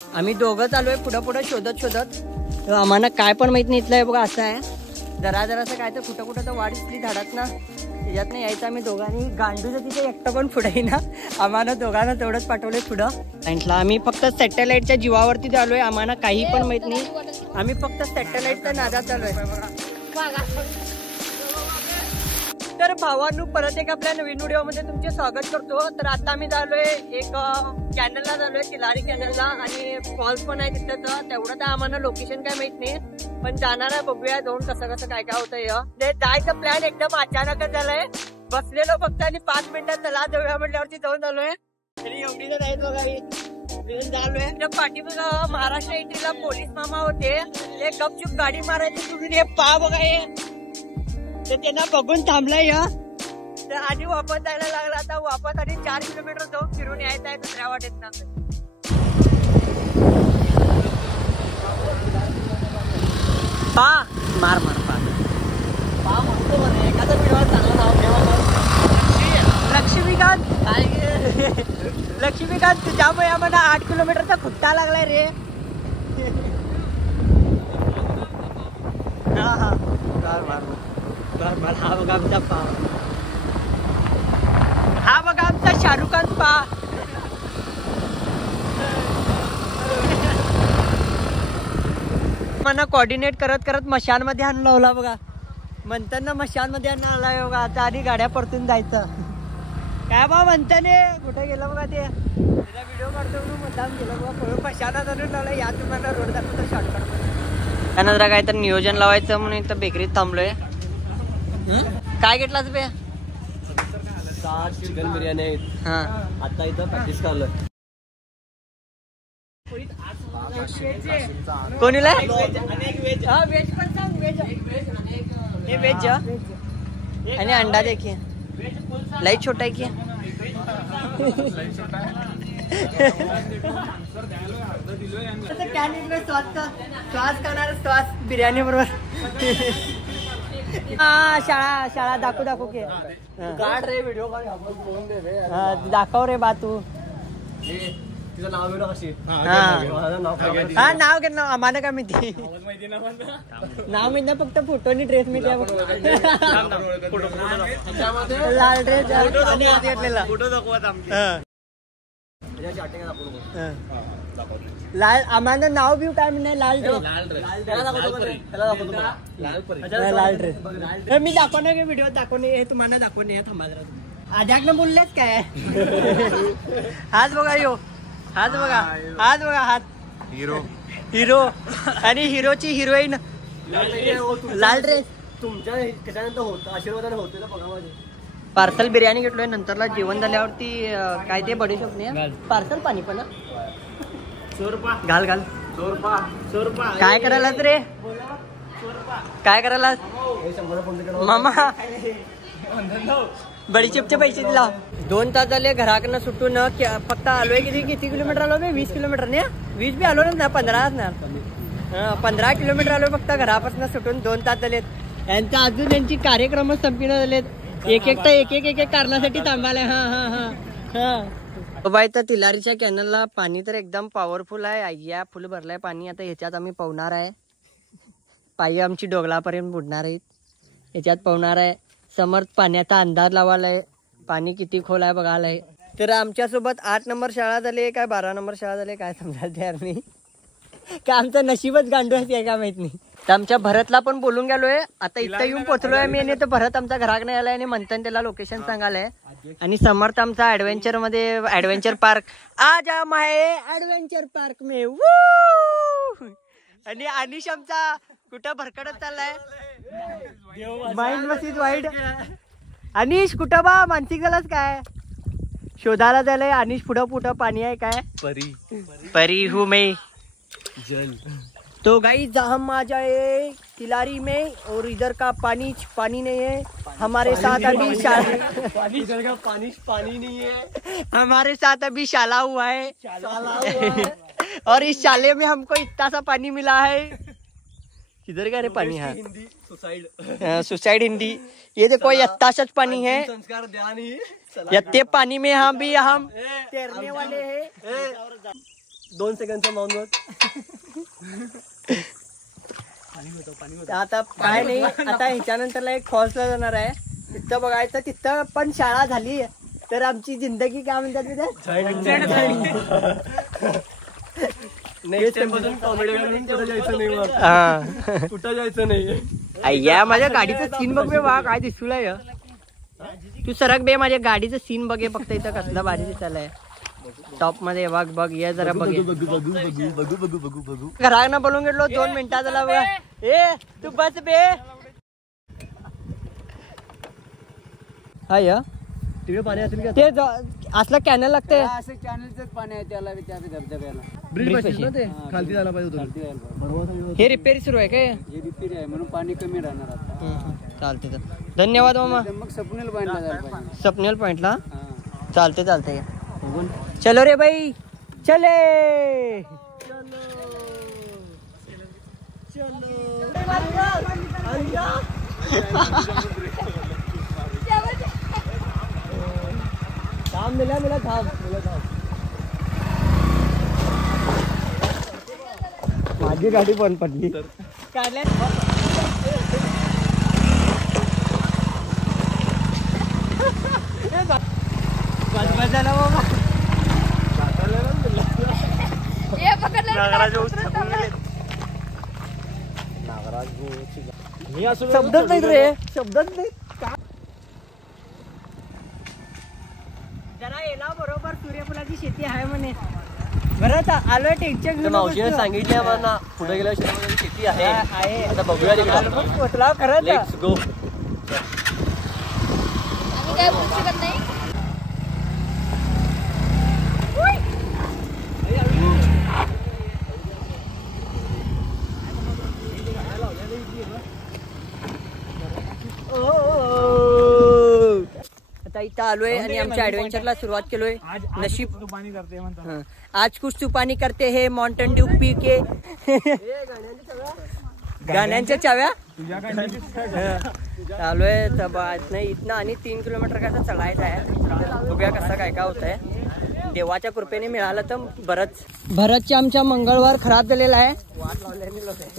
आम्ही दोघं चालू आहे पुढं पुढं शोधत शोधत. आम्हाला काय पण माहित नाही. इथलं आहे बघा असं आहे. जरा जरासं काय तर कुठं कुठं तर वाढ दिसली झाडात ना, त्याच्यात नाही यायचं. आम्ही दोघांनी गांडूचं तिथे एकटं पण पुढे ना, आम्हाला दोघांना तेवढंच पाठवलंय पुढं. म्हटलं आम्ही फक्त सॅटेलाइटच्या जीवावरती चालूय. आम्हाला काही पण माहित नाही. आम्ही फक्त सॅटेलाइटच्या नादात चालूय. तर भावांनो, परत एक आपल्या नवीन व्हिडिओ मध्ये तुमचे स्वागत करतो. तर आता आम्ही झालोय एक कॅनलला झालोय, तिलारी कॅनलला, आणि फॉल्स पण आहे तिथं. तेवढं तर आम्हाला लोकेशन काय माहित नाही, पण जाणार आहे. बघूया जाऊन कसं कसं काय काय होतं. जायचं प्लॅन एकदम अचानकच झालंय. बसलेलो फक्त आणि 5 मिनिटात चला जाऊया म्हटल्यावरती जाऊन झालोय. आणि एवढी तर आहेत बघा झालोय. पाठी बघा महाराष्ट्र एंट्रीला पोलीस मामा होते, ते गपचूप गाडी मारायची सोडून हे पा बघा हे, ते त्यांना बघून थांबलंय. तर आधी वापस जायला लागला. आता वापस आणि 4 किलोमीटर जाऊन फिरून यायचं आहे दुसऱ्या वाटेत ना. पा मार मार पा पा म्हणतो बरं. एखादा व्हिडिओ चांगला नाव ठेवा. लक्ष्मीकांत तुझ्यामुळे आम्हाला 8 किलोमीटरचा खुट्टा लागलाय रे. हा हा हा बघा आमचा पा, हा बघा आमचा शाहरुख खान पा. मला कोऑर्डिनेट करत करत मशानमध्ये आणून लावला बघा. म्हणताना मशानमध्ये आणून आलाय बघा. आता आणि गाड्या परतून जायचं. काय बा म्हणताने कुठे गेलं बघा. ते त्याचा व्हिडिओ काढतो म्हणून मुद्दाम गेलं बघा. पळून मशानात आणून लावला. या तुम्हाला रोड दाखवतो शॉर्टकट मध्ये. त्यानंतर काय तर नियोजन लावायचं म्हणून इथं बेकरीत थांबलोय. काय घेतलास बे? 7 चिकन बिर्याणी आहेत. हा आता इथं प्रॅक्टिस करलोय. कोणीला? हा व्हेज पण सांग. व्हेज हे व्हेज आणि अंडा देखील लई छोटा आहे की. श्वास करणार श्वास बिर्याणी बरोबर. हा शाळा दाखवू की. काढ रे व्हिडिओ दाखव रे बा तू. तिचं नाव बिव कशी? हा नाव घे. नाव आम्हाला काय माहिती. नाव माहिती फक्त फोटो आणि ड्रेस मी लाल ड्रेस घेतलेला. लाल आम्हाला नाव बिव काय नाही. लाल ड्रेस मी दाखवणार की व्हिडिओ दाखवणे. हे तुम्हाला दाखवणे. थांबा जरा. आजाकनं बोललेच काय. हाच बघा यो. हाच बघा हात. हिरो आणि हिरोची हिरोईन. लाल ड्रेस तुमच्या त्याच्यानंतर होतं आशीर्वादाने होते ना बघा माझे. पार्सल बिर्याणी घेतलोय. नंतरला जेवण झाल्यावरती काय ते बडीशॉप नाही पार्सल पाणी पण घाल काय करायला रे. काय करायला मामा? बडीशॉपचे पैसे दिला. 2 तास झाले घराकडनं सुटून. फक्त आलोय किती किलोमीटर आलो बे? 20 किलोमीटर नाही. 20 बी आलो ना. 15 असणार. 15 किलोमीटर आलोय फक्त घरापासून सुटून. 2 तास झालेत. यांचा अजून यांची कार्यक्रमच संपणार झालेत. एक कारणासाठी थांबायला. हा बाई तर तिलारीच्या कॅनलला पाणी तर एकदम पॉवरफुल आहे. या फुल भरलाय पाणी. आता ह्याच्यात आम्ही पोहणार आहे. पायी आमची डोगलापर्यंत बुडणार आहेत. ह्याच्यात पोहणार आहे. समर्थ पाण्याचा अंदाज लावायलाय. पाणी किती खोल आहे बघायलाय. तर आमच्यासोबत 8 नंबर शाळा झाली काय 12 नंबर शाळा झाली काय समजायला तयार नाही. काय आमचं नशीबच गांडू आहे काय माहित नाही. तर आमच्या भरतला पण बोलून गेलोय. आता इथं येऊन पोहोचलोय मी. आणि तर भरत आमचा घराकडे आलाय आणि म्हणताना त्याला लोकेशन सांगायलाय. आणि समर्थ आमचा ऍडव्हेंचर पार्क. आज हम आहे ऍडव्हेंचर पार्क में. आणि अनिश आमचा कुठं भरकडत चाललाय. माइंड मशीद वाईड. अनिश कुठं बा मानसिक झालाच काय शोधायला झालंय. अनिश पुढं पाणी आहे काय. परी हूँ मैं जल. तो गाइस हम आ जाए तिलारी में और इधर का पानी नहीं है. हमारे साथ अभी इधर का पानी नहीं है. हमारे साथ अभी शाला हुआ है. और इस शाले में हमको इतना सा पानी मिला है. किधर का रे पानी है? हिंदी सुसाइड हिंदी. ये देखो ये इतना सच पानी है. संस्कार ध्यान ही यत्ते पानी में हम तैरने वाले हैं. 2 सेकंडचा मौन. आता काय नाही, आता ह्याच्यानंतरला एक फॉल्सला जाणार आहे. तिथं बघायचं, तिथं पण शाळा झाली तर आमची जिंदगी काय म्हणतात नेक्स्ट टाइम पासून कॉमेडी कुठं जायचं नाही मग. कुठं जायचं नाही. या माझ्या गाडीचं सीन बघ बे बा, काय दिसूलाय. तू सरक बे, माझ्या गाडीचं सीन बघे फक्त, इथं कसला भारी दिसायलाय टॉप मध्ये. बघ बघ या जरा बघ. घरानं बोलून गेलो 2 मिनिटात झाला बघा. ए तू बस बे. हाय तिकडे पाणी असेल का? ते असलं कॅनल लागतंय. असं चॅनलचंच पाणी आहे त्याला त्या धबधब्याला. ब्रिज पाहिजे ना, ते खालती जायला पाहिजे होतं. हे रिपेअर सुरू आहे काय? हे रिपेअर आहे म्हणून पाणी कमी राहणार आता. चालते धन्यवाद मामा. मग सपनेल पॉईंटला जायला पाहिजे. सपनेल पॉइंटला चालते. चलो रे भाई चले. थांब मिला थांब. माझी गाडी बंद पडली. शब्दच नाही रे, शब्दच नाही. जरा येला बरोबर सूर्यफुलाची शेती आहे म्हणे. बरं आलोय टेन्शन. मावशीने सांगितले आम्हाला पुढे गेल्या शेतामध्ये शेती आहे. आता बघूया तिकडे पोचला खरंच. Let's go. काय बोलू शकत नाही. आता इथं आलोय आणि आमच्या ऍडव्हेंचरला सुरुवात केलोय. नशीब आज कुछ तूफानी करते हे माउंटेन ड्यू पी के. गाण्यांच्या चाव्या आलोय. इथनं आणि 3 किलोमीटर कसं चढायचं आहे. बघूया कसं काय होत आहे. देवाच्या कृपेने मिळालं तर बरंच. भरतच्या आमच्या मंगळवार खराब झालेला आहे.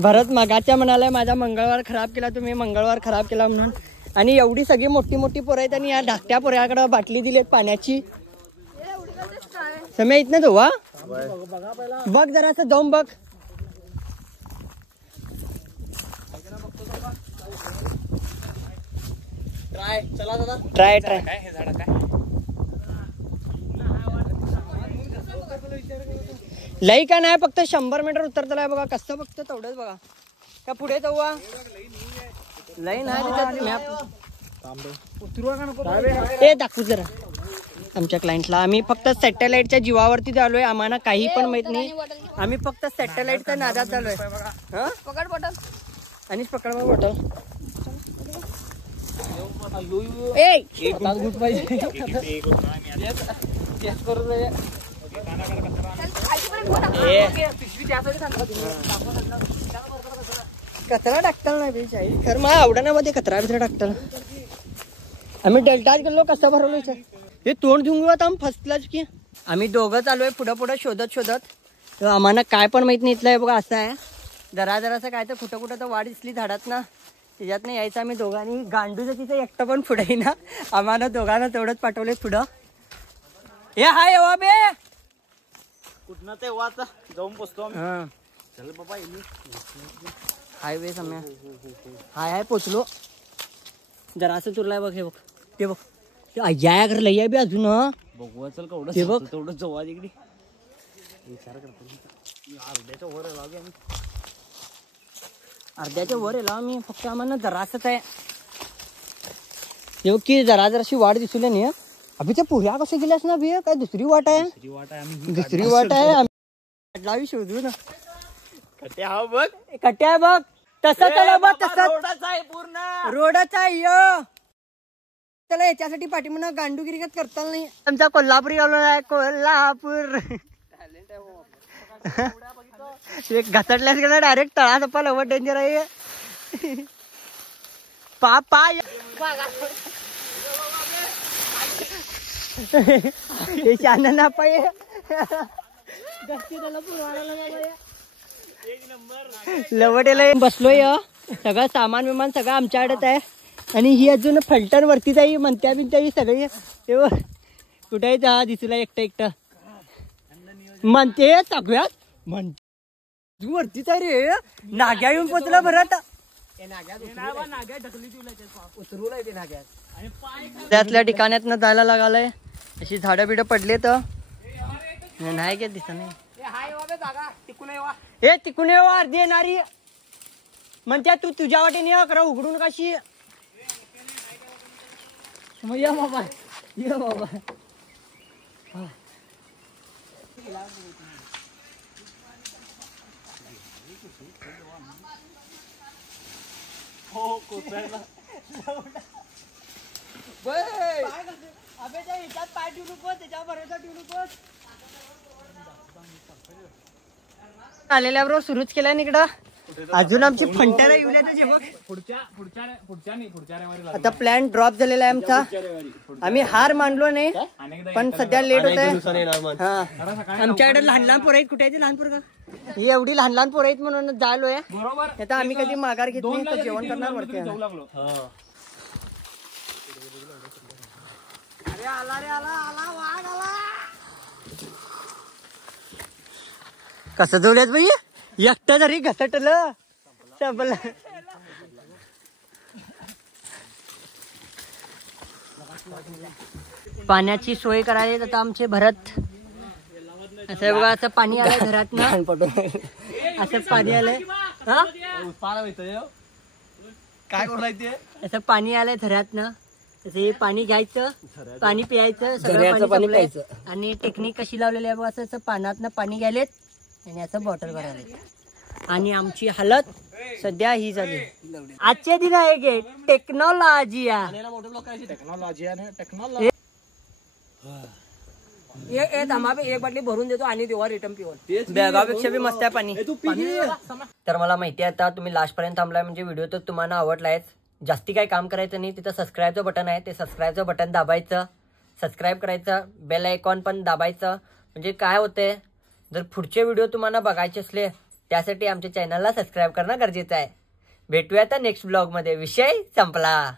भरत मगाच्या म्हणालाय माझा मंगळवार खराब केला तुम्ही, मंगळवार खराब केला म्हणून. आणि एवढी सगळी मोठी मोठी पोरं आहेत आणि या धाकट्या पोऱ्याकडे बाटली दिली पाण्याची. समय इथनं जाऊ. बघ जरा असं जाऊन बघ. ट्राय लई का नाही, फक्त 100 मीटर उतरतलाय बघा. कसं फक्त तेवढंच बघा. का पुढे जाऊ लई नाही ते दाखवू जरा आमच्या क्लायंटला. आम्ही फक्त सॅटेलाइटच्या जीवावरती झालोय. आम्हाला काही पण माहित नाही. आम्ही फक्त सॅटेलाइटच्या नादात झालोय. पकड बॉटल आणि पकड बॉटल. कचरा टाकताल नाही खरं मला आवडण्यामध्ये कचरा बिचरा टाकताल. आम्ही डेल्टाच गेलो कसं भरवलं हे तोंड घेऊन आता आम्ही फसलाच की. आम्ही दोघं चालू आहे पुढं शोधत. आम्हाला काय पण माहित नाही. इथलं बघा असं आहे. जरासं काय तर कुठं तर वाढ दिसली झाडात ना, त्याच्यात नाही यायचं. आम्ही दोघांनी गांडूचं तिथं एकटं पण पुढे ना. आम्हाला दोघांना तेवढंच पाठवले पुढं. हे हाय वा बे कुठनं ते वाचा जाऊन पोचतो. चल बाबा हायवे सम्या. हाय पोचलो. जरा असं तुरलाय बघ. हे बघ ते बघ. या घर लई आहे बी अजून. बघू चल केवढं ते बघ तेवढं जवळ इकडे. विचार करतो अर्ध्याच्या वर आलो आम्ही. अर्ध्याच्या वर येला आम्ही. फक्त आम्हाला जरासच आहे. येऊ की जराशी वाट दिसली नाही. अभि त्या पुऱ्या कसं गेल्यास ना बी. काय दुसरी वाट आहे. दुसरी वाट आहे. शोधू ना. कट्या बघ तसं त्याला बघ. तसं आहे पूर्ण रोडच आहे. त्याला याच्यासाठी पाठीमागं गांडूगिरी करता नाही. आमचा कोल्हापुरी आलो आहे. कोल्हापूर घसटल्यास गेला डायरेक्ट तळा धप्पा. लवकर डेंजर आहे. पापा शाना पाय लवटेला बसलोय सगळं सामान विमान सगळं आमच्याकडेच आहे आणि ही अजून फलटण वरतीच आहे म्हणत्या बिनत्या ही सगळी कुठे आहे दिसूला एकटं म्हणते सगळ्यात म्हणते वरतीच आहे रे नाग्या येऊन पोचला बरं आता त्यातल्या ठिकाणात जायला लागालय अशी झाडं बिडं पडले तर नाही काय दिसत नाही हे तिकून अर्धी येणारी म्हणत्या तू तुझ्या वाटेने अकरा उघडून कशी ये बाबा ये बाबा पाय ठेवू नको त्याच्यावर भरोसा ठेवू नको आलेल्याबरोबर सुरूच केला इकडं अजून आमची फंट्याला येऊ आता प्लॅन ड्रॉप झालेला आहे आमचा आम्ही हार मानलो नाही पण सध्या लेट होत आहे आमच्याकडे लहान लहान पोरं आहेत कुठे आहे लहान पोरं का ही एवढी लहान लहान पोरं आहेत म्हणून जायलोय आता आम्ही कधी माघार घेत नाही तर जेवण करणार वरती आला रे आला आला वाघ आला कसं जवळ्यात बाई एकटं जरी घसटलं सबला पाण्याची सोय करायला आता आमचे भरत असं बघा असं पाणी आलंय घरात ना असं पाणी आलंय काय बोलायचे असं पाणी आलंय घरात ना तसं हे पाणी घ्यायचं पाणी पियायचं सगळं पाणी प्यायचं आणि टेक्निक कशी लावलेली आहे बघा असं पाण्यातनं पाणी घ्यायलेत आणि असं बॉटल भरायला आणि आमची हालत सध्या ही झाली आजचे दिन आहे गे टेक्नॉलॉजी एक बाटली भरून देतो आणि तेव्हा रिटर्न पिवर बेळगावपेक्षा बी मस्त आहे पाणी तर मला माहिती आहे आता तुम्ही लास्ट पर्यंत थांबलाय म्हणजे व्हिडिओ तर तुम्हाला आवडलायच जास्ती काही काम करायचं नाही तिथं सबस्क्राईबचं बटन आहे ते सबस्क्राईबचं बटन दाबायचं सबस्क्राईब करायचं बेल आयकॉन पण दाबायचं म्हणजे काय होतंय जर पुढचे व्हिडिओ तुम्हाला बघायचे असले त्यासाठी आमच्या चॅनलला सबस्क्राईब करणं गरजेचं आहे भेटूया आता नेक्स्ट ब्लॉग मध्ये विषय संपला.